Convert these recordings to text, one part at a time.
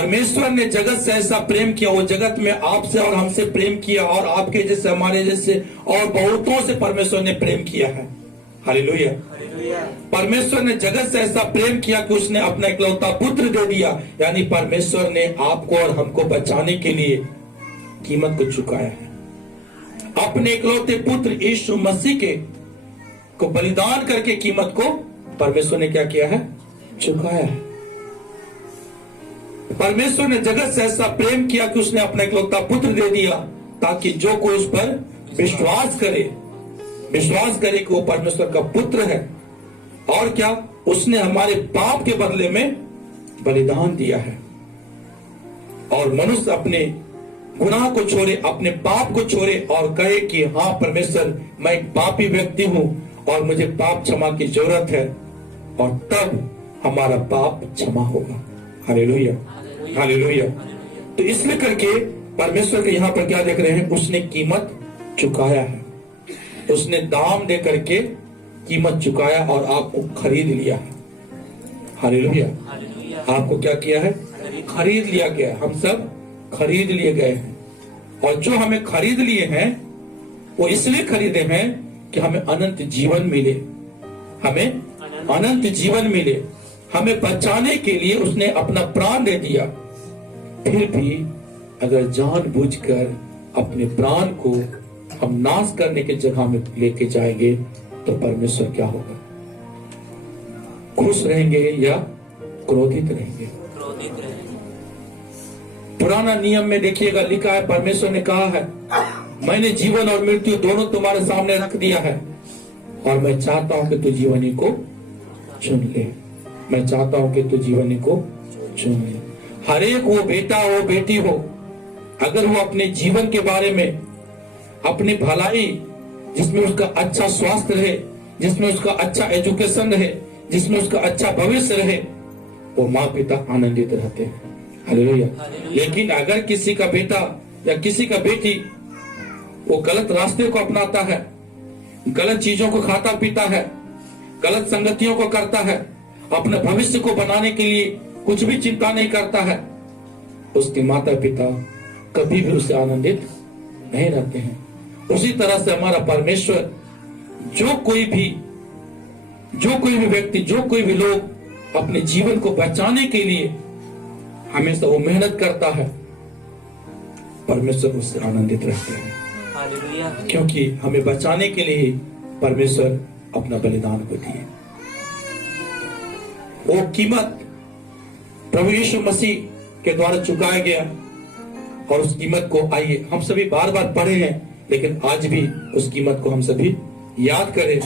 परमेश्वर ने जगत से ऐसा प्रेम किया, वो जगत में आपसे और हमसे प्रेम किया, और आपके जैसे हमारे जैसे और बहुतों से परमेश्वर ने प्रेम किया है। हालेलुया। परमेश्वर ने जगत से ऐसा प्रेम किया कि उसने अपना इकलौता पुत्र दे दिया, यानी परमेश्वर ने आपको और हमको बचाने के लिए कीमत को चुकाया है। अपने इकलौते पुत्र यीशु मसीह के को बलिदान करके कीमत को परमेश्वर ने क्या किया है? चुकाया है। परमेश्वर ने जगत से ऐसा प्रेम किया कि उसने अपना इकलौता पुत्र दे दिया, ताकि जो कोई उस पर विश्वास करे कि वो परमेश्वर का पुत्र है। और क्या? उसने हमारे पाप के बदले में बलिदान दिया है। और मनुष्य अपने गुनाह को छोड़े, अपने पाप को छोड़े और कहे कि हाँ परमेश्वर, मैं एक पापी व्यक्ति हूं और मुझे पाप क्षमा की जरूरत है, और तब हमारा पाप क्षमा होगा। Hallelujah, hallelujah. तो इसलिए करके परमेश्वर के यहाँ पर क्या देख रहे हैं? उसने कीमत चुकाया है, उसने दाम दे करके कीमत चुकाया और आपको खरीद लिया है। हालेलुया। आपको क्या किया है? खरीद लिया गया। हम सब खरीद लिए गए हैं, और जो हमें खरीद लिए हैं वो इसलिए खरीदे हैं कि हमें अनंत जीवन मिले, हमें अनंत जीवन मिले। हमें बचाने के लिए उसने अपना प्राण दे दिया। फिर भी अगर जानबूझकर अपने प्राण को हम नाश करने की जगह में लेके जाएंगे तो परमेश्वर क्या होगा? खुश रहेंगे या क्रोधित रहेंगे? पुराना नियम में देखिएगा, लिखा है, परमेश्वर ने कहा है, मैंने जीवन और मृत्यु दोनों तुम्हारे सामने रख दिया है, और मैं चाहता हूं कि तू जीवनी को चुन ले। मैं चाहता हूं कि तू जीवनी को चुन ले। हर एक वो बेटा हो, बेटी हो, अगर वो अपने जीवन के बारे में, अपनी भलाई, जिसमें उसका अच्छा स्वास्थ्य रहे, जिसमें उसका अच्छा एजुकेशन रहे, जिसमें उसका अच्छा भविष्य रहे, वो माँ पिता आनंदित रहते हैं। हालेलुया। लेकिन अगर किसी का बेटा या किसी का बेटी वो गलत रास्ते को अपनाता है, गलत चीजों को खाता पीता है, गलत संगतियों को करता है, अपने भविष्य को बनाने के लिए कुछ भी चिंता नहीं करता है, उसके माता पिता कभी भी उससे आनंदित नहीं रहते हैं। उसी तरह से हमारा परमेश्वर, जो कोई भी व्यक्ति, जो कोई भी लोग अपने जीवन को बचाने के लिए हमेशा वो मेहनत करता है, परमेश्वर उससे आनंदित रहते हैं। क्योंकि हमें बचाने के लिए परमेश्वर अपना बलिदान को दिए। वो कीमत प्रभु यीशु मसीह के द्वारा चुकाया गया, और उस कीमत को आइए हम सभी बार बार पढ़े हैं, लेकिन आज भी उस कीमत को हम सभी याद करें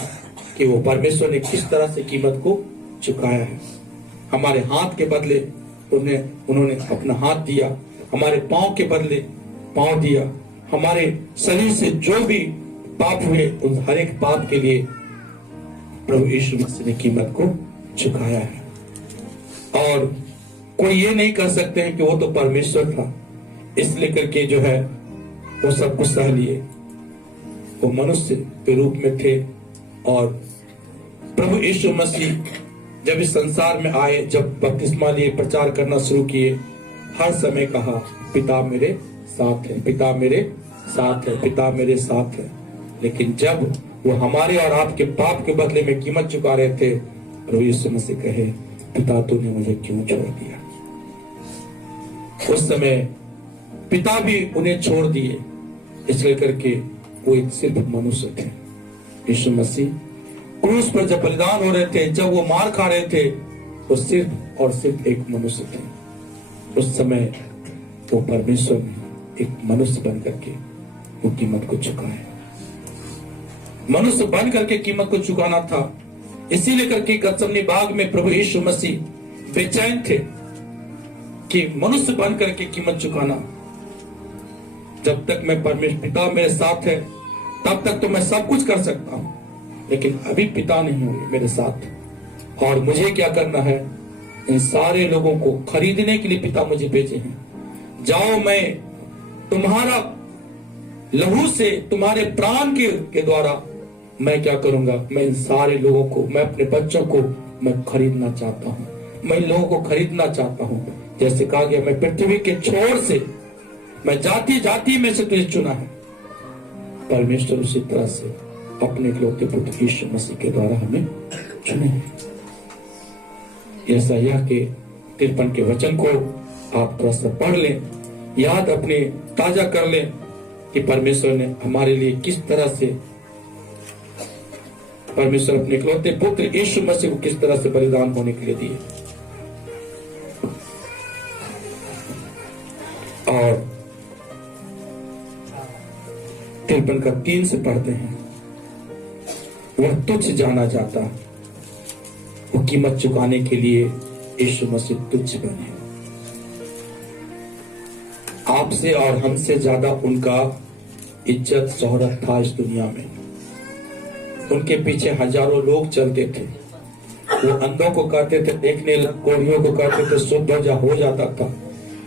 कि वो परमेश्वर ने किस तरह से कीमत को चुकाया है। हमारे हाथ के बदले उन्होंने अपना हाथ दिया, हमारे पांव के बदले पांव दिया, हमारे शरीर से जो भी पाप हुए उन हर एक पाप के लिए प्रभु यीशु मसीह ने कीमत को चुकाया है। और कोई ये नहीं कह सकते हैं कि वो तो परमेश्वर था, इसलिए करके जो है वो सब कुछ सह लिए। वो मनुष्य के रूप में थे, और प्रभु यीशु मसीह जब इस संसार में आए, जब बपतिस्मा लिए, प्रचार करना शुरू किए, हर समय कहा, पिता मेरे साथ है, पिता मेरे साथ है, पिता मेरे साथ है। लेकिन जब वो हमारे और आपके पाप के बदले में कीमत चुका रहे थे, प्रभु यीशु मसीह कहे, पिता तूने मुझे क्यों छोड़ दिया? उस समय पिता भी उन्हें छोड़ दिए, इसलिए करके वो एक सिर्फ मनुष्य थे। यीशु मसीह क्रूस पर जब बलिदान हो रहे थे, जब वो मार खा रहे थे, वो सिर्फ और सिर्फ एक मनुष्य थे। उस समय वो परमेश्वर ने एक मनुष्य बन करके वो कीमत को चुकाया। मनुष्य बन करके कीमत को चुकाना था। इसीलिए करके गतसमनी बाग में प्रभु यीशु मसीह बेचैन थे कि मनुष्य बन करके कीमत चुकाना। जब तक मैं परमेश्वर पिता मेरे साथ है, तब तक तो मैं सब कुछ कर सकता हूं, लेकिन अभी पिता नहीं होंगे मेरे साथ, और मुझे क्या करना है? इन सारे लोगों को खरीदने के लिए पिता मुझे भेजे हैं। जाओ, मैं तुम्हारा लहू से, तुम्हारे प्राण के द्वारा मैं क्या करूंगा? मैं इन सारे लोगों को, मैं अपने बच्चों को मैं खरीदना चाहता हूं, मैं इन लोगों को खरीदना चाहता हूं। जैसे कहा गया, मैं पृथ्वी के छोर से, मैं जाति जाति में से तुझे चुना है। परमेश्वर उसी तरह से अपने इकलौते पुत्र यीशु मसीह के द्वारा हमें चुने हैं। यशायाह के 53 के वचन को आप थोड़ा सा पढ़ लें, याद अपने ताजा कर लें कि परमेश्वर ने हमारे लिए किस तरह से, परमेश्वर अपने इकलौते पुत्र यीशु मसीह को किस तरह से बलिदान होने के लिए दिए। और 53 का 3 से पढ़ते हैं, वह तुच्छ जाना जाता, वो कीमत चुकाने के लिए यीशु मसीह तुच्छ बने। आपसे और हमसे ज्यादा उनका इज्जत शोहरत था इस दुनिया में। उनके पीछे हजारों लोग चलते थे। वो अंधों को कहते थे देखने लग, कोढ़ियों को कहते थे शुद्ध हो जाता था,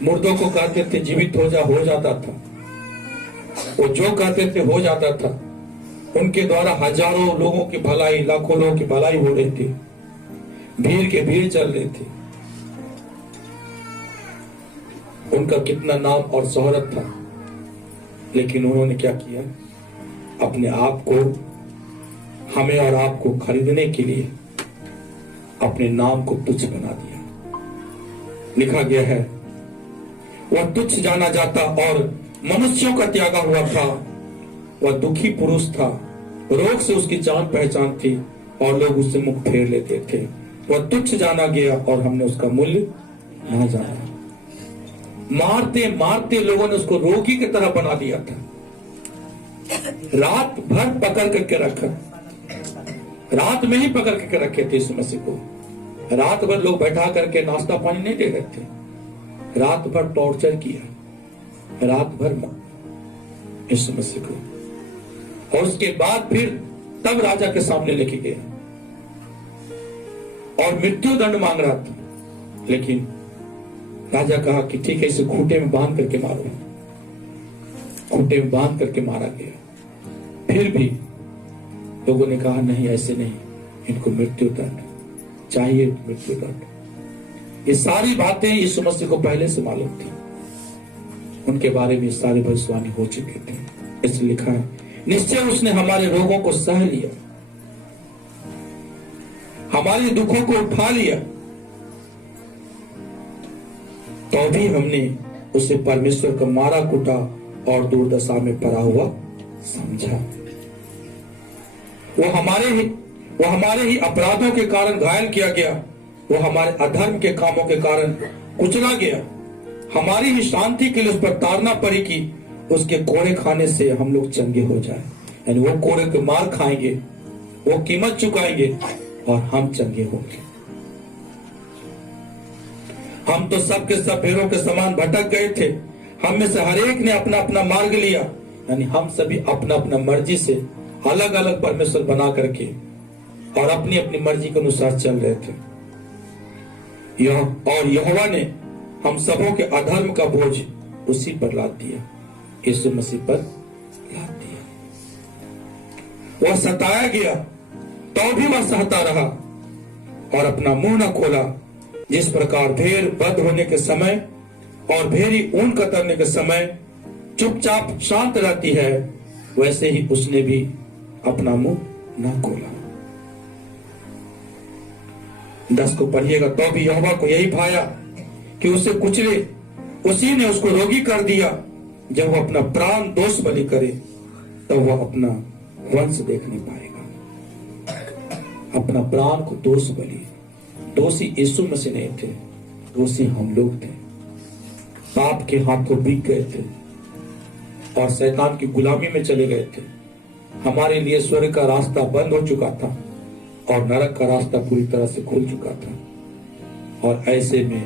मुर्दों को कहते थे जीवित हो जाता था। वो जो कहते थे हो जाता था। उनके द्वारा हजारों लोगों की भलाई, लाखों लोगों की भलाई हो रही थी, भीड़ के भीड़ चल रही थी। उनका कितना नाम और शोहरत था, लेकिन उन्होंने क्या किया, अपने आप को, हमें और आपको खरीदने के लिए अपने नाम को तुच्छ बना दिया। लिखा गया है, वह तुच्छ जाना जाता और मनुष्यों का त्यागा हुआ था। वह दुखी पुरुष था, रोग से उसकी जान पहचान थी और लोग उससे मुख फेर लेते थे। वह तुच्छ जाना गया और हमने उसका मूल्य ना जाना। मारते मारते लोगों ने उसको रोगी की तरह बना दिया था। रात भर पकड़ करके रखा, रात में ही पकड़ करके रखे थे इस मसीह को। रात भर लोग बैठा करके नाश्ता पानी नहीं दे रहे थे, रात भर टॉर्चर किया, रात भर इस मसीह को। और उसके बाद फिर तब राजा के सामने लेके गया और मृत्यु दंड मांग रहा था, लेकिन राजा कहा कि ठीक है, इसे खूंटे में बांध करके मारो। खूंटे में बांध करके मारा गया। फिर भी लोगों ने कहा नहीं, ऐसे नहीं, इनको मृत्यु दंड चाहिए, मृत्यु दंड। ये सारी बातें यीशु मसीह को पहले से मालूम थी, उनके बारे में सारी भविष्यवाणी हो चुके थे। इसलिए लिखा है, निश्चय उसने हमारे रोगों को सह लिया, हमारे दुखों को उठा लिया, तो भी हमने उसे परमेश्वर का मारा कुटा और दुर्दशा में पड़ा हुआ समझा। वो हमारे ही अपराधों के कारण घायल किया गया, वो हमारे अधर्म के कामों के कारण कुचला गया। हमारी ही शांति के लिए उस पर ताड़ना पड़ी कि उसके कोड़े खाने से हम लोग चंगे हो जाए। यानी वो कोड़े के मार खाएंगे, वो कीमत चुकाएंगे और हम चंगे होंगे। हम तो सबके सब भेड़ों के समान भटक गए थे, हम में से हर एक ने अपना अपना मार्ग लिया। यानी हम सभी अपना अपना मर्जी से अलग अलग परमेश्वर बना करके और अपनी अपनी मर्जी के अनुसार चल रहे थे। और यहोवा ने हम सबों के अधर्म का बोझ उसी पर लाद दिया, यीशु मसीह पर लाद दिया। वह सताया गया तो भी वह सहता रहा और अपना मुंह न खोला। जिस प्रकार भेड़ बंद होने के समय और भेड़ी ऊन कतरने के समय चुपचाप शांत रहती है, वैसे ही उसने भी अपना मुंह न खोला। 10 को पढ़िएगा, तो भी यहोवा को यही भाया कि उसे कुचले, उसी ने उसको रोगी कर दिया। जब वह अपना प्राण दोष बलि करे तब वह अपना वंश देख नहीं पाएगा। अपना प्राण को दोष बलि, दोषी यीशु मसीह नहीं थे, दोषी हम लोग थे। पाप के हाथों बिक गए थे और शैतान की गुलामी में चले गए थे। हमारे लिए स्वर्ग का रास्ता बंद हो चुका था और नरक का रास्ता पूरी तरह से खुल चुका था। और ऐसे में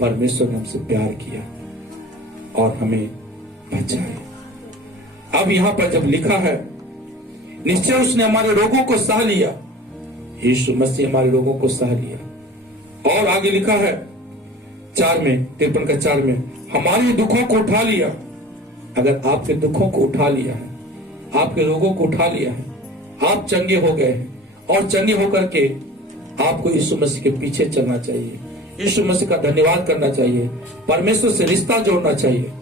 परमेश्वर ने हमसे प्यार किया और हमें बचाया। अब यहां पर जब लिखा है, निश्चय उसने हमारे रोगों को सह लिया, यीशु मसीह हमारे रोगों को सह लिया। और आगे लिखा है 4 में, 53 का 4 में, हमारे दुखों को उठा लिया। अगर आपके दुखों को उठा लिया है, आपके रोगों को उठा लिया है, आप चंगे हो गए हैं और चंगे होकर के आपको यीशु मसीह के पीछे चलना चाहिए। यीशु मसीह का धन्यवाद करना चाहिए, परमेश्वर से रिश्ता जोड़ना चाहिए।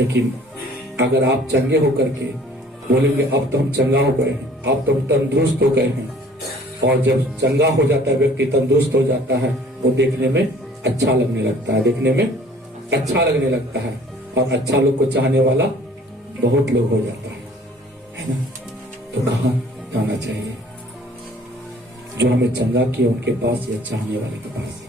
लेकिन अगर आप चंगे होकर के बोलेंगे अब तो हम चंगा हो गए हैं, अब तो हम तंदुरुस्त हो गए हैं, और जब चंगा हो जाता है व्यक्ति, तंदुरुस्त हो जाता है, वो देखने में अच्छा लगने लगता है, देखने में अच्छा लगने लगता है, और अच्छा लोग को चाहने वाला बहुत लोग हो जाता है ना। तो कहाँ जाना चाहिए? जो हमें चंगा किया उनके पास या चाहने वाले के पास?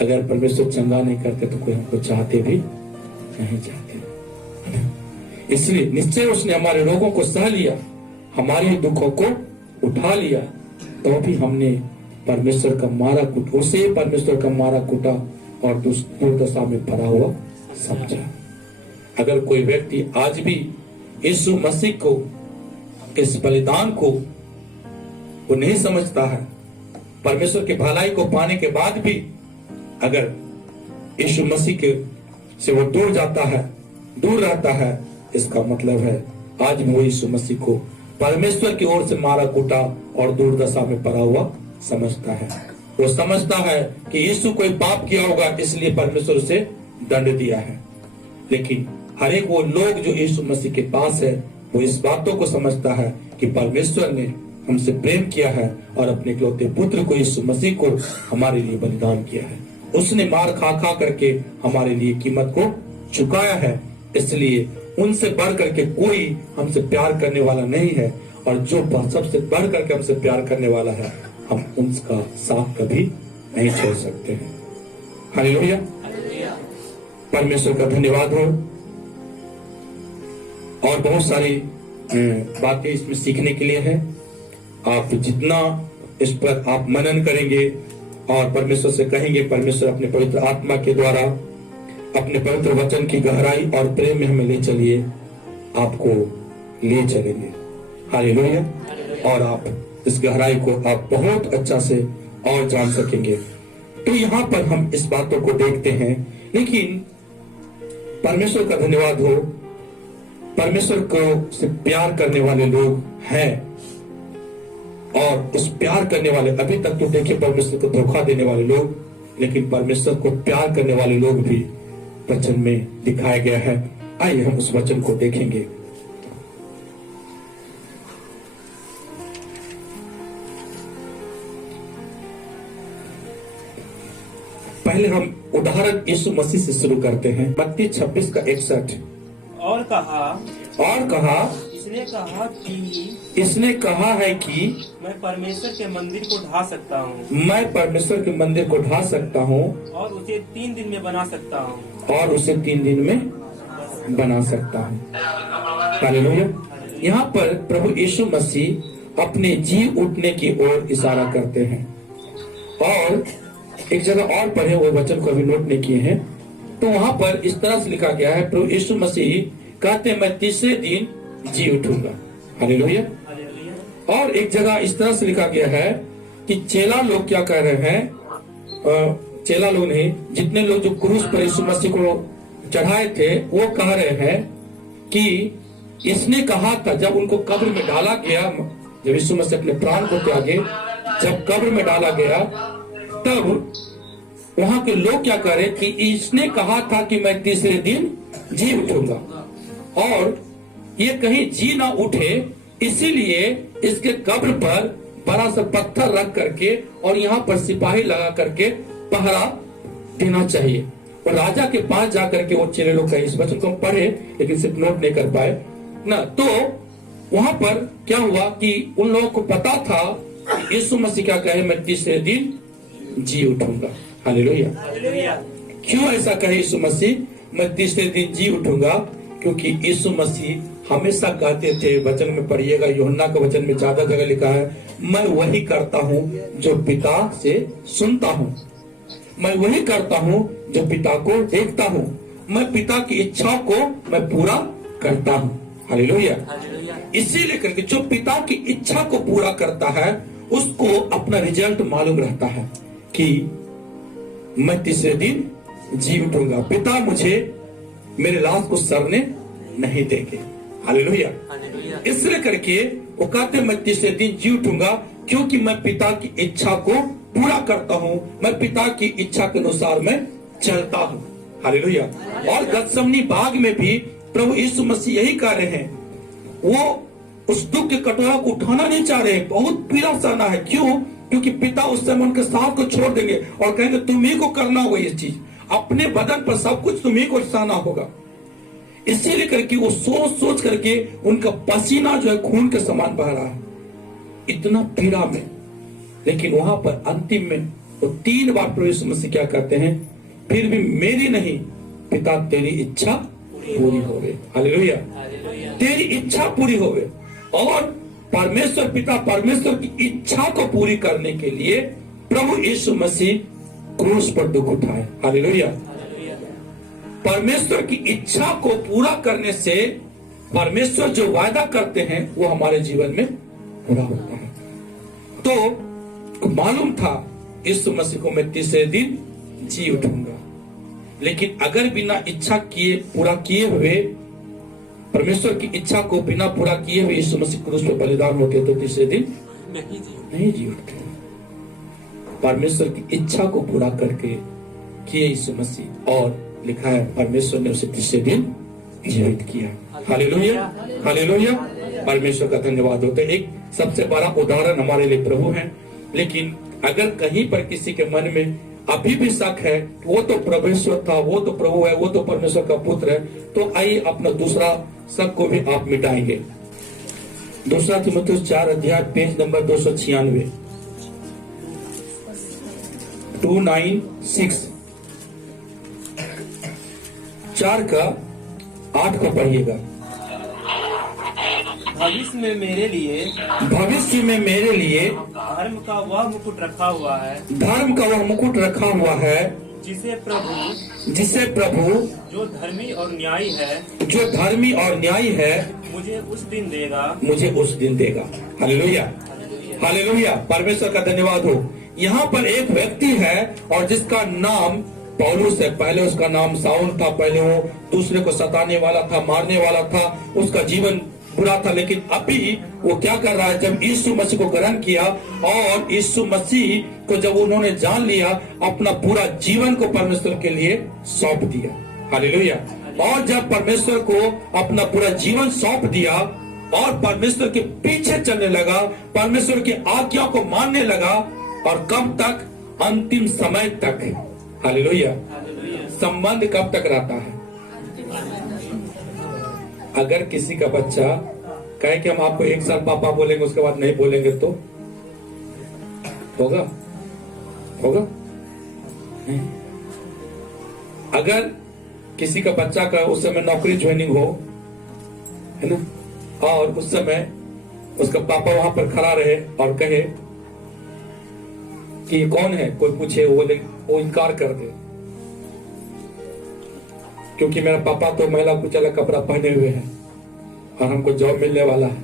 अगर परमेश्वर चंगा नहीं करते तो कोई हमको चाहते भी नहीं चाहते। इसलिए निश्चय उसने हमारे रोगों को सह लिया, हमारे दुखों को उठा लिया, तो भी हमने परमेश्वर का मारा कूट, उसे परमेश्वर का मारा कूटा और दुर्दशा में पड़ा हुआ समझा। अगर कोई व्यक्ति आज भी यीशु मसीह को, इस बलिदान को वो नहीं समझता है, परमेश्वर की भलाई को पाने के बाद भी अगर यीशु मसीह के से वो दूर जाता है, दूर रहता है, इसका मतलब है आज भी वो यीशु मसीह को परमेश्वर की ओर से मारा कूटा और दुर्दशा में पड़ा हुआ समझता है। वो समझता है कि यीशु कोई पाप किया होगा इसलिए परमेश्वर उसे दंड दिया है। लेकिन हर एक वो लोग जो यीशु मसीह के पास है, वो इस बातों को समझता है कि परमेश्वर ने हमसे प्रेम किया है और अपने इकलौते पुत्र को, यीशु मसीह को हमारे लिए बलिदान किया है। उसने मार खा खा करके हमारे लिए कीमत को चुकाया है, इसलिए उनसे बढ़ करके कोई हमसे प्यार करने वाला नहीं है, और जो सबसे बढ़ करके हमसे प्यार करने वाला है, हम उनका साथ कभी नहीं छोड़ सकते हैं। हालेलुया, परमेश्वर का धन्यवाद हो। और बहुत सारी बातें इसमें सीखने के लिए है। आप जितना इस पर आप मनन करेंगे और परमेश्वर से कहेंगे, परमेश्वर अपने पवित्र आत्मा के द्वारा अपने पवित्र वचन की गहराई और प्रेम में हमें ले चलिए, आपको ले चलेंगे। हालेलुया। और आप इस गहराई को आप बहुत अच्छा से और जान सकेंगे। तो यहाँ पर हम इस बातों को देखते हैं, लेकिन परमेश्वर का धन्यवाद हो, परमेश्वर को से प्यार करने वाले लोग हैं, और उस प्यार करने वाले, अभी तक तो देखिए परमेश्वर को धोखा देने वाले लोग, लेकिन परमेश्वर को प्यार करने वाले लोग भी वचन में दिखाया गया है। आइए हम उस वचन को देखेंगे। पहले हम उदाहरण यीशु मसीह से शुरू करते हैं। मत्ती 26:61। और कहा इसने कहा है कि मैं परमेश्वर के मंदिर को ढा सकता हूँ, मैं परमेश्वर के मंदिर को ढा सकता हूँ और उसे 3 दिन में बना सकता हूँ, और उसे 3 दिन में बना सकता हूँ। हालेलुया। यहाँ पर प्रभु यीशु मसीह अपने जी उठने की ओर इशारा करते हैं, और एक जगह और पढ़े हुए वचन को अभी नोट नहीं किए हैं, तो वहां पर इस तरह से लिखा गया है, प्रभु यीशु मसीह कहते हैं मैं तीसरे दिन जी उठूंगा। हालेलुया। और एक जगह इस तरह से लिखा गया है कि चेला लोग क्या कह रहे हैं, चेला लोग नहीं, जितने लोग जो क्रूस पर यीशु मसीह को चढ़ाए थे, वो कह रहे हैं कि इसने कहा था, जब उनको कब्र में डाला गया, जब यीशु मसीह अपने प्राण को त्यागे, जब कब्र में डाला गया, तब वहां के लोग क्या कह रहे कि इसने कहा था कि मैं तीसरे दिन जी उठूंगा, और ये कहीं जी ना उठे, इसीलिए इसके कब्र पर बड़ा सा पत्थर रख करके और यहाँ पर सिपाही लगा करके पहरा देना चाहिए। और राजा के पास जाकर के वो चेले लोग कहे, इस वचन को हम पढ़े लेकिन सिर्फ नोट नहीं कर पाए ना। तो वहां पर क्या हुआ कि उन लोगों को पता था यीशु मसीह क्या कहे, मैं तीसरे दिन जी उठूंगा। हालेलुया। क्यों ऐसा कहे यीशु मसीह, मैं तीसरे दिन जी उठूंगा? क्योंकि यीशु मसीह हमेशा कहते थे, वचन में पढ़िएगा, यूहन्ना के वचन में ज्यादा जगह लिखा है, मैं वही करता हूँ जो पिता से सुनता हूँ, मैं वही करता हूँ जो पिता को देखता हूँ, मैं पिता की इच्छा को मैं पूरा करता हूँ। हालेलुया। इसीलिए करके जो पिता की इच्छा को पूरा करता है उसको अपना रिजल्ट मालूम रहता है कि मैं तीसरे दिन जी उठूंगा, पिता मुझे मेरे लाश को सड़ने नहीं देंगे। हालेलुया। इसलिए करके वो कहते मैं तीसरे दिन जी उठूंगा, क्योंकि मैं पिता की इच्छा को पूरा करता हूं, मैं पिता की इच्छा के अनुसार मैं चलता हूं। हालेलुया। और गतसमनी बाग में भी प्रभु यीशु मसीह यही कह रहे हैं, वो उस दुख के कटोरा को उठाना नहीं चाह रहे, बहुत पीड़ा सहना है। क्यों? क्योंकि पिता उस समय उनके साथ को छोड़ देंगे और कहेंगे तुम ही को करना होगा ये चीज, अपने बदन पर सब कुछ तुम ही को सहना होगा। इसीलिए करके वो सोच सोच करके उनका पसीना जो है खून के समान बह रहा है, इतना पीड़ा में। लेकिन वहां पर अंतिम में वो 3 बार प्रभु यीशु मसीह क्या कहते हैं, फिर भी मेरी नहीं पिता तेरी इच्छा पूरी होवे। हालेलुया। तेरी इच्छा पूरी होवे। और परमेश्वर पिता परमेश्वर की इच्छा को पूरी करने के लिए प्रभु यीशु मसीह क्रूस पर दुख उठाए। हालेलुया। परमेश्वर की इच्छा को पूरा करने से परमेश्वर जो वायदा करते हैं वो हमारे जीवन में पूरा होता है। तो मालूम था यीशु मसीह को मैं तीसरे दिन जी उठूंगा, लेकिन अगर बिना इच्छा किए पूरा किए हुए, परमेश्वर की इच्छा को बिना पूरा किए हुए यीशु मसीह क्रूस पे बलिदान होते तो तीसरे दिन नहीं जी उठते। परमेश्वर की इच्छा को पूरा करके किए यीशु मसीह, और लिखा है परमेश्वर ने उसे तीसरे दिन जीवित किया। हालेलुया। हालेलुया। परमेश्वर का धन्यवाद होता है। एक सबसे बड़ा उदाहरण हमारे लिए प्रभु है। लेकिन अगर कहीं पर किसी के मन में अभी भी शक है, वो तो परमेश्वर था, वो तो प्रभु है, वो तो परमेश्वर का पुत्र है, तो आइए अपना दूसरा शक को भी आप मिटाएंगे। दूसरा तीमुथियुस 4 अध्याय पेज नंबर 296 296 4 का 8 को पढ़िएगा। भविष्य में मेरे लिए धर्म का वह मुकुट रखा हुआ है, धर्म का वह मुकुट रखा हुआ है, जिसे प्रभु जो धर्मी और न्यायी है मुझे उस दिन देगा। हालेलुया। हालेलुया। परमेश्वर का धन्यवाद हो। यहाँ पर एक व्यक्ति है और जिसका नाम पौलुस है। पहले उसका नाम साउल था, पहले वो दूसरे को सताने वाला था, मारने वाला था, उसका जीवन बुरा था। लेकिन अभी वो क्या कर रहा है, जब यीशु मसीह को ग्रहण किया और यीशु मसीह को जब उन्होंने जान लिया, अपना पूरा जीवन को परमेश्वर के लिए सौंप दिया। हालेलुया। और जब परमेश्वर को अपना पूरा जीवन सौंप दिया और परमेश्वर के पीछे चलने लगा, परमेश्वर की आज्ञा को मानने लगा, और कब तक? अंतिम समय तक। हालेलुया। संबंध कब तक रहता है? अगर किसी का बच्चा कहे कि हम आपको 1 साल पापा बोलेंगे, उसके बाद नहीं बोलेंगे, तो होगा? नहीं। अगर किसी का बच्चा का उस समय नौकरी ज्वाइनिंग हो, है ना, और उस समय उसका पापा वहां पर खड़ा रहे और कहे कि ये कौन है, कोई पूछे, वो इनकार कर दे, क्योंकि मेरा पापा तो महिला कुछ अलग कपड़ा पहने हुए हैं और हमको जॉब मिलने वाला है,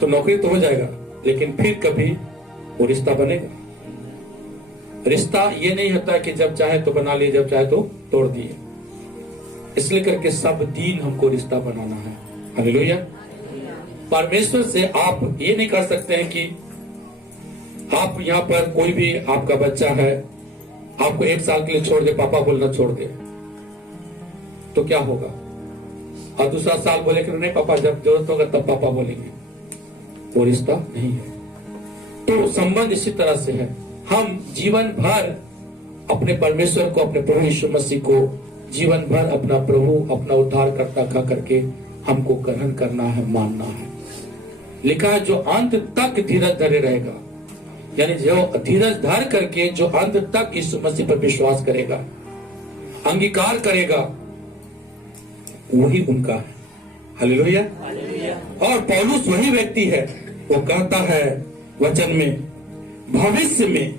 तो नौकरी तो हो जाएगा, लेकिन फिर कभी वो रिश्ता बनेगा? रिश्ता ये नहीं होता कि जब चाहे तो बना लिए, जब चाहे तो तोड़ दिए। इसलिए करके सब दिन हमको रिश्ता बनाना है। हालेलुया। परमेश्वर से आप ये नहीं कर सकते हैं कि आप यहाँ पर कोई भी आपका बच्चा है, आपको 1 साल के लिए छोड़ दे, पापा बोलना छोड़ दे, तो क्या होगा? और दूसरा साल बोले कि नहीं पापा, जब जरूरत होगा तब पापा बोलेंगे, वो रिश्ता नहीं है। तो संबंध इसी तरह से है। हम जीवन भर अपने परमेश्वर को, अपने प्रभु यीशु मसीह को जीवन भर अपना प्रभु, अपना उद्धारकर्ता कह करके हमको ग्रहण करना है, मानना है। लिखा है जो अंत तक धीरज धरे रहेगा, यानी जो धीरज धर करके जो अंत तक यीशु मसीह पर विश्वास करेगा, अंगीकार करेगा, वही उनका है। हालेलुया। और पौलुस वही व्यक्ति है, वो कहता है वचन में, भविष्य में,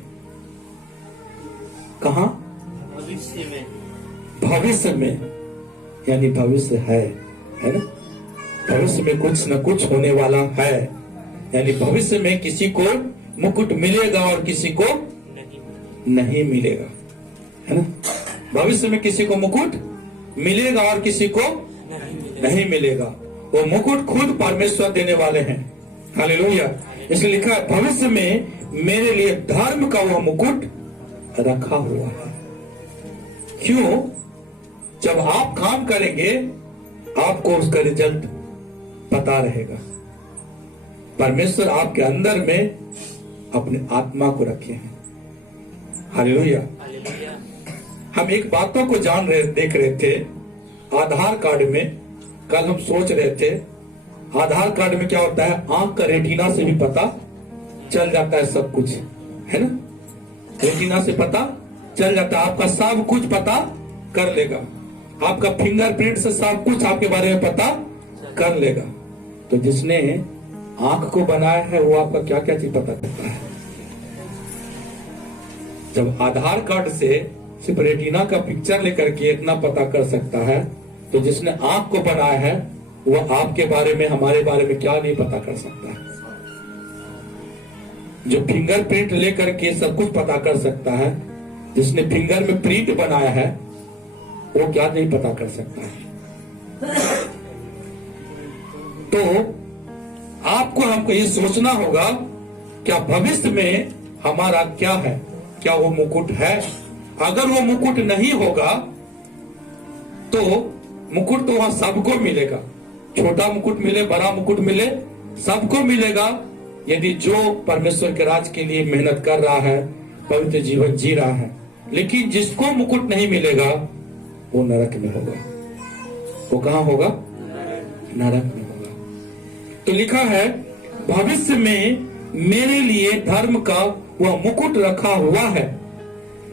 कहा? भविष्य में, यानी भविष्य है ना? भविष्य में कुछ न कुछ होने वाला है, यानी भविष्य में किसी को मुकुट मिलेगा और किसी को नहीं मिलेगा, है ना? भविष्य में किसी को मुकुट मिलेगा और किसी को नहीं मिलेगा। वो मुकुट खुद परमेश्वर देने वाले हैं। हालेलुया। इसलिए लिखा है भविष्य में मेरे लिए धर्म का वह मुकुट रखा हुआ है। क्यों? जब आप काम करेंगे आपको उसका रिजल्ट पता रहेगा। परमेश्वर आपके अंदर में अपने आत्मा को रखे हैं। हालेलुया। हम एक बातों को देख रहे थे आधार कार्ड में। कल हम सोच रहे थे आधार कार्ड में क्या होता है, आंख का रेटिना से भी पता चल जाता है सब कुछ, है ना। रेटिना से पता चल जाता है, आपका सब कुछ पता कर लेगा। आपका फिंगरप्रिंट से सब कुछ आपके बारे में पता कर लेगा। तो जिसने आंख को बनाया है वो आपका क्या क्या चीज पता करता है। जब आधार कार्ड से सिर्फ रेटिना का पिक्चर लेकर के इतना पता कर सकता है, तो जिसने आंख को बनाया है वो आपके बारे में, हमारे बारे में क्या नहीं पता कर सकता है। जो फिंगरप्रिंट लेकर के सब कुछ पता कर सकता है, जिसने फिंगर में प्रिंट बनाया है वो क्या नहीं पता कर सकता है। तो आपको हमको ये सोचना होगा क्या भविष्य में हमारा क्या है, क्या वो मुकुट है। अगर वो मुकुट नहीं होगा तो मुकुट तो वहां सबको मिलेगा, छोटा मुकुट मिले बड़ा मुकुट मिले सबको मिलेगा, यदि जो परमेश्वर के राज के लिए मेहनत कर रहा है, पवित्र जीवन जी रहा है। लेकिन जिसको मुकुट नहीं मिलेगा वो नरक में होगा। वो कहां होगा? नरक में होगा। तो लिखा है भविष्य में मेरे लिए धर्म का वह मुकुट रखा हुआ है,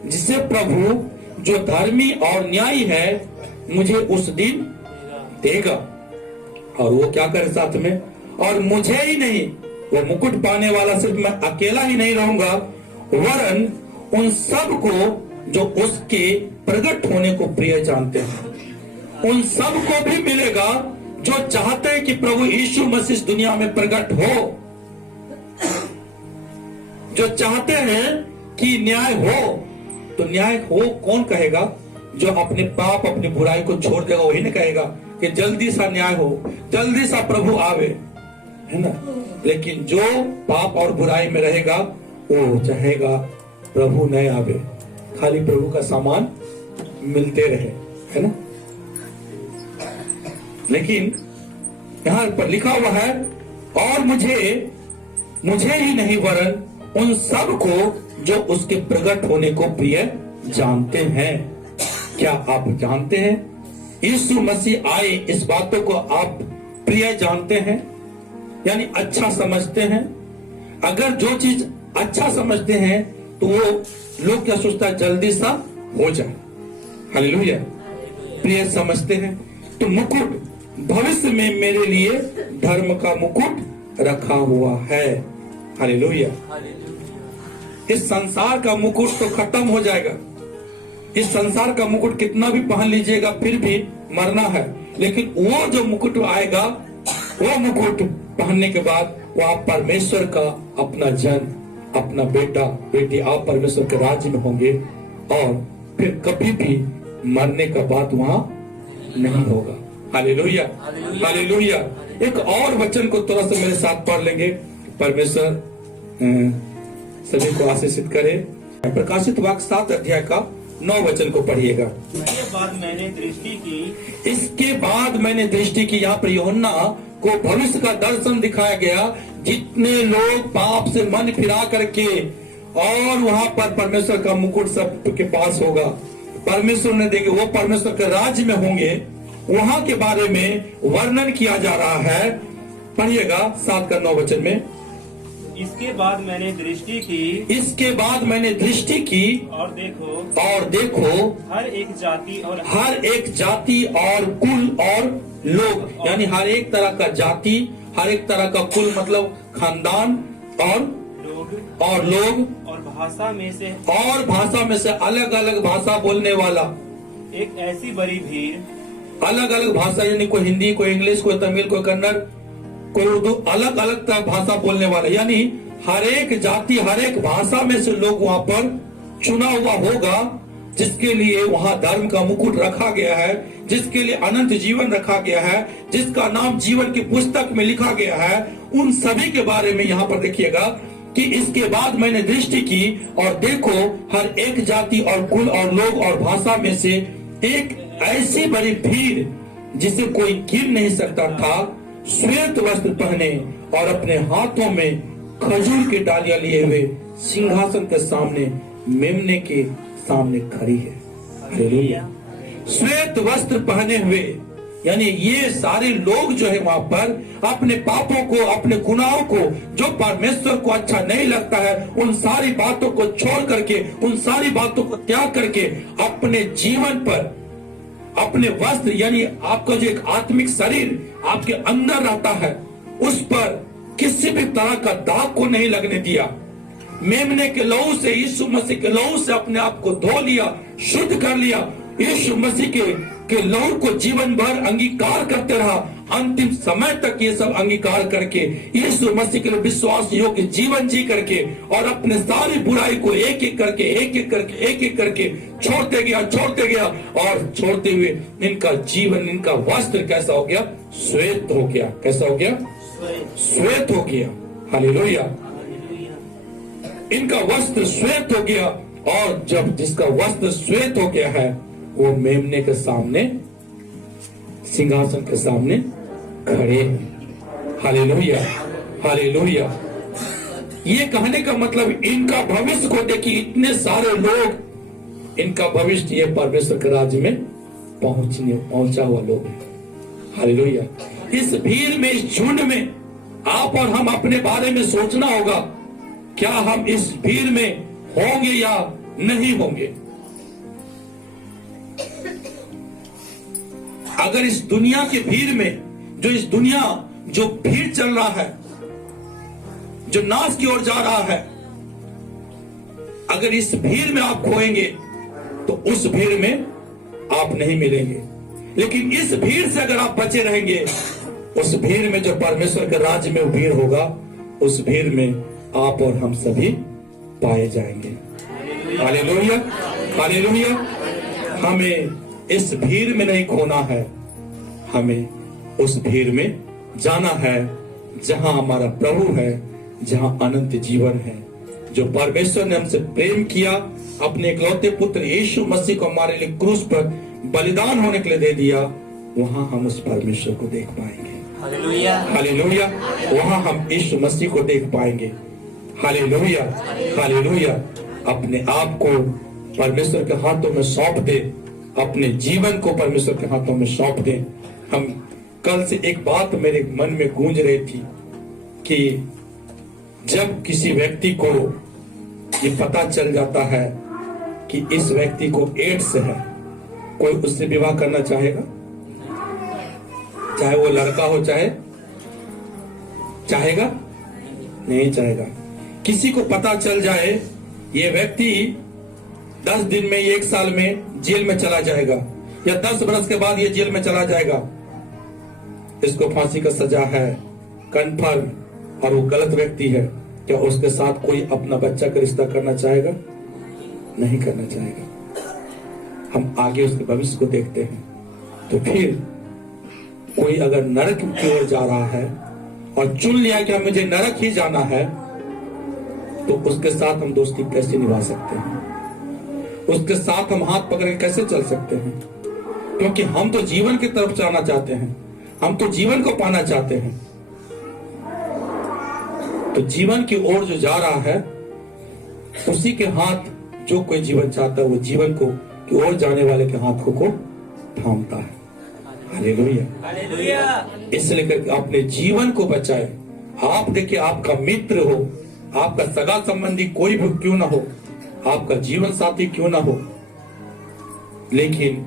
जिसे प्रभु जो धर्मी और न्यायी है मुझे उस दिन देगा। और वो क्या करे साथ में, और मुझे ही नहीं, वो मुकुट पाने वाला सिर्फ मैं अकेला ही नहीं रहूंगा, वरन उन सब को जो उसके प्रकट होने को प्रिय जानते हैं, उन सब को भी मिलेगा जो चाहते हैं कि प्रभु यीशु मसीह दुनिया में प्रकट हो, जो चाहते हैं कि न्याय हो। तो न्याय हो कौन कहेगा? जो अपने पाप अपनी बुराई को छोड़ देगा वही नहीं कहेगा कि जल्दी सा न्याय हो, जल्दी सा प्रभु आवे, है ना। लेकिन जो पाप और बुराई में रहेगा वो चाहेगा प्रभु नहीं आवे, खाली प्रभु का सामान मिलते रहे, है ना। लेकिन यहां पर लिखा हुआ है और मुझे ही नहीं वरन उन सब को जो उसके प्रकट होने को प्रिय जानते हैं। क्या आप जानते हैं यीशु मसीह आए, इस बातों को आप प्रिय जानते हैं, यानी अच्छा समझते हैं। अगर जो चीज अच्छा समझते हैं तो वो लोग क्या सोचता है, जल्दी सा हो जाए। हालेलुया। प्रिय समझते हैं। तो मुकुट, भविष्य में मेरे लिए धर्म का मुकुट रखा हुआ है। हालेलुया। इस संसार का मुकुट तो खत्म हो जाएगा। इस संसार का मुकुट कितना भी पहन लीजिएगा फिर भी मरना है। लेकिन वो जो मुकुट आएगा, वो मुकुट पहनने के बाद वो आप परमेश्वर का अपना जन, अपना बेटा बेटी, आप परमेश्वर के राज्य में होंगे और फिर कभी भी मरने का बात वहां नहीं होगा। हालेलुया। हालेलुया। एक और वचन को थोड़ा सा मेरे साथ पढ़ लेंगे। परमेश्वर सभी को आशीषित करे। प्रकाशित वाक्य 7 अध्याय का 9 वचन को पढ़िएगा। इसके बाद मैंने दृष्टि की, यहाँ पर यूहन्ना को भविष्य का दर्शन दिखाया गया। जितने लोग पाप से मन फिरा करके और वहां पर परमेश्वर का मुकुट सबके पास होगा, परमेश्वर ने देंगे, वो परमेश्वर के राज्य में होंगे, वहां के बारे में वर्णन किया जा रहा है। पढ़िएगा 7 का 9 वचन में। इसके बाद मैंने दृष्टि की और देखो हर एक जाति और कुल और लोग, यानी हर एक तरह का जाति, हर एक तरह का कुल मतलब खानदान और लोग और भाषा में से अलग अलग भाषा बोलने वाला, एक ऐसी बड़ी भीड़, अलग अलग भाषा, यानी कोई हिंदी, कोई इंग्लिश, कोई तमिल, कोई कन्नड़, कोई उर्दू, अलग अलग तरह भाषा बोलने वाला, यानी हर एक जाति हर एक भाषा में से लोग वहां पर चुना हुआ होगा। जिसके लिए वहां धर्म का मुकुट रखा गया है, जिसके लिए अनंत जीवन रखा गया है, जिसका नाम जीवन की पुस्तक में लिखा गया है, उन सभी के बारे में यहाँ पर देखिएगा कि इसके बाद मैंने दृष्टि की और देखो हर एक जाति और कुल और लोग और भाषा में से एक ऐसी बड़ी भीड़ जिसे कोई गिन नहीं सकता था, श्वेत वस्त्र पहने और अपने हाथों में खजूर की डालियां लिए हुए सिंहासन के सामने मेमने के सामने खड़ी है। हालेलुया। श्वेत वस्त्र पहने हुए, यानी ये सारे लोग जो है वहां पर अपने पापों को, अपने गुनाहों को, जो परमेश्वर को अच्छा नहीं लगता है, उन सारी बातों को छोड़ करके, उन सारी बातों को त्याग करके अपने जीवन पर, अपने वस्त्र यानी आपका जो एक आत्मिक शरीर आपके अंदर रहता है, उस पर किसी भी तरह का दाग को नहीं लगने दिया। मेमने के लहू से, यीशु मसीह के लहू से अपने आप को धो लिया, शुद्ध कर लिया। यीशु मसीह के लहू को जीवन भर अंगीकार करते रहा, अंतिम समय तक ये सब अंगीकार करके यीशु मसीह के लिए विश्वास योग्य जीवन जी करके और अपने सारी बुराई को एक एक करके छोड़ते गया और छोड़ते हुए इनका जीवन, इनका वस्त्र कैसा हो गया? श्वेत हो गया। कैसा हो गया? श्वेत हो गया। हालेलुया। इनका वस्त्र श्वेत हो गया और जब जिसका वस्त्र श्वेत हो गया है वो मेमने के सामने, सिंहासन के सामने खड़े हैं। Hallelujah, hallelujah. ये कहने का मतलब इनका भविष्य को देखिए, इतने सारे लोग, इनका भविष्य ये परमेश्वर के राज्य में पहुंचा हुआ लोग है। हालेलुया। इस भीड़ में, इस झुंड में आप और हम अपने बारे में सोचना होगा, क्या हम इस भीड़ में होंगे या नहीं होंगे? अगर इस दुनिया की भीड़ में, जो भीड़ चल रहा है, जो नाश की ओर जा रहा है, अगर इस भीड़ में आप खोएंगे तो उस भीड़ में आप नहीं मिलेंगे। लेकिन इस भीड़ से अगर आप बचे रहेंगे, उस भीड़ में जो परमेश्वर के राज्य में भीड़ होगा, उस भीड़ में आप और हम सभी पाए जाएंगे। Hallelujah, hallelujah. हमें इस भीड़ में नहीं खोना है, हमें उस भीड़ में जाना है जहां हमारा प्रभु है, जहां अनंत जीवन है। जो परमेश्वर ने हमसे प्रेम किया, अपने इकलौते पुत्र यीशु मसीह को हमारे लिए क्रूस पर बलिदान होने के लिए दे दिया, वहां हम उस परमेश्वर को देख पाएंगे। Hallelujah, hallelujah. वहां हम यीशु मसीह को देख पाएंगे। Hallelujah, hallelujah. अपने आप को परमेश्वर के हाथों में सौंप दे, अपने जीवन को परमेश्वर के हाथों में सौंप दे। हम कल से एक बात मेरे मन में गूंज रही थी कि जब किसी व्यक्ति को ये पता चल जाता है कि इस व्यक्ति को एड्स है, कोई उससे विवाह करना चाहेगा? चाहे वो लड़का हो, चाहेगा? नहीं चाहेगा। किसी को पता चल जाए ये व्यक्ति 10 दिन में, 1 साल में जेल में चला जाएगा या 10 वर्ष के बाद ये जेल में चला जाएगा, इसको फांसी का सजा है कंफर्म, और वो गलत व्यक्ति है, क्या उसके साथ कोई अपना बच्चा का रिश्ता करना चाहेगा? नहीं करना चाहेगा। हम आगे उसके भविष्य को देखते हैं। तो फिर कोई अगर नरक की ओर जा रहा है और चुन लिया कि मुझे नरक ही जाना है, तो उसके साथ हम दोस्ती कैसे निभा सकते हैं? उसके साथ हम हाथ पकड़ के कैसे चल सकते हैं? क्योंकि हम तो जीवन की तरफ जाना चाहते हैं, हम तो जीवन को पाना चाहते हैं। तो जीवन की ओर जो जा रहा है, उसी के हाथ, जो कोई जीवन चाहता है वो जीवन को की ओर जाने वाले के हाथों को थामता है। Hallelujah, hallelujah. इसलिए करके अपने जीवन को बचाए। आप देखिए, आपका मित्र हो, आपका सगा संबंधी कोई भी क्यों ना हो, आपका जीवन साथी क्यों ना हो, लेकिन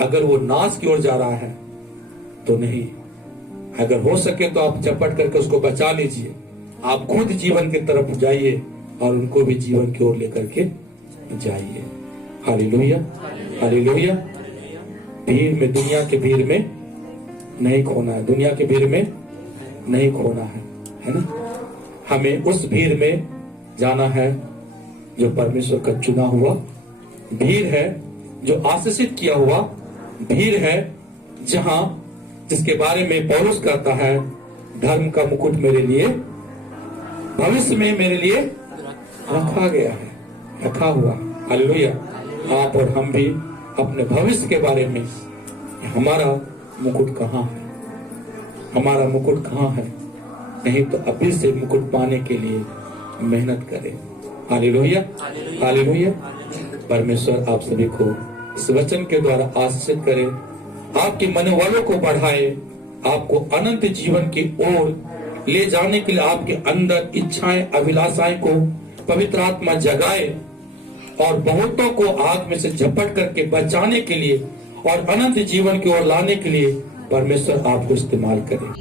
अगर वो नाश की ओर जा रहा है तो नहीं, अगर हो सके तो आप झपट करके उसको बचा लीजिए। आप खुद जीवन की तरफ जाइए और उनको भी जीवन की ओर लेकर के जाइए। Hallelujah, hallelujah. भीड़ में, दुनिया की भीड़ में नहीं खोना है, दुनिया की भीड़ में नहीं खोना है ना? हमें उस भीड़ में जाना है जो परमेश्वर का चुना हुआ भीड़ है जो आशीषित किया हुआ भीड़ है, जहां जिसके बारे में पौलुस कहता है धर्म का मुकुट मेरे लिए भविष्य में मेरे लिए रखा गया है, रखा हुआ। हालेलुया। आप और हम भी अपने भविष्य के बारे में, हमारा मुकुट कहाँ है, हमारा मुकुट कहाँ है, नहीं तो अभी से मुकुट पाने के लिए मेहनत करें। Hallelujah, hallelujah. परमेश्वर आप सभी को इस वचन के द्वारा आशीषित करे, आपके मनोबलों को बढ़ाए, आपको अनंत जीवन की ओर ले जाने के लिए आपके अंदर इच्छाएं अभिलाषाएं को पवित्र आत्मा जगाए और बहुतों को आग में से झपट करके बचाने के लिए और अनंत जीवन की ओर लाने के लिए परमेश्वर आपको इस्तेमाल करे।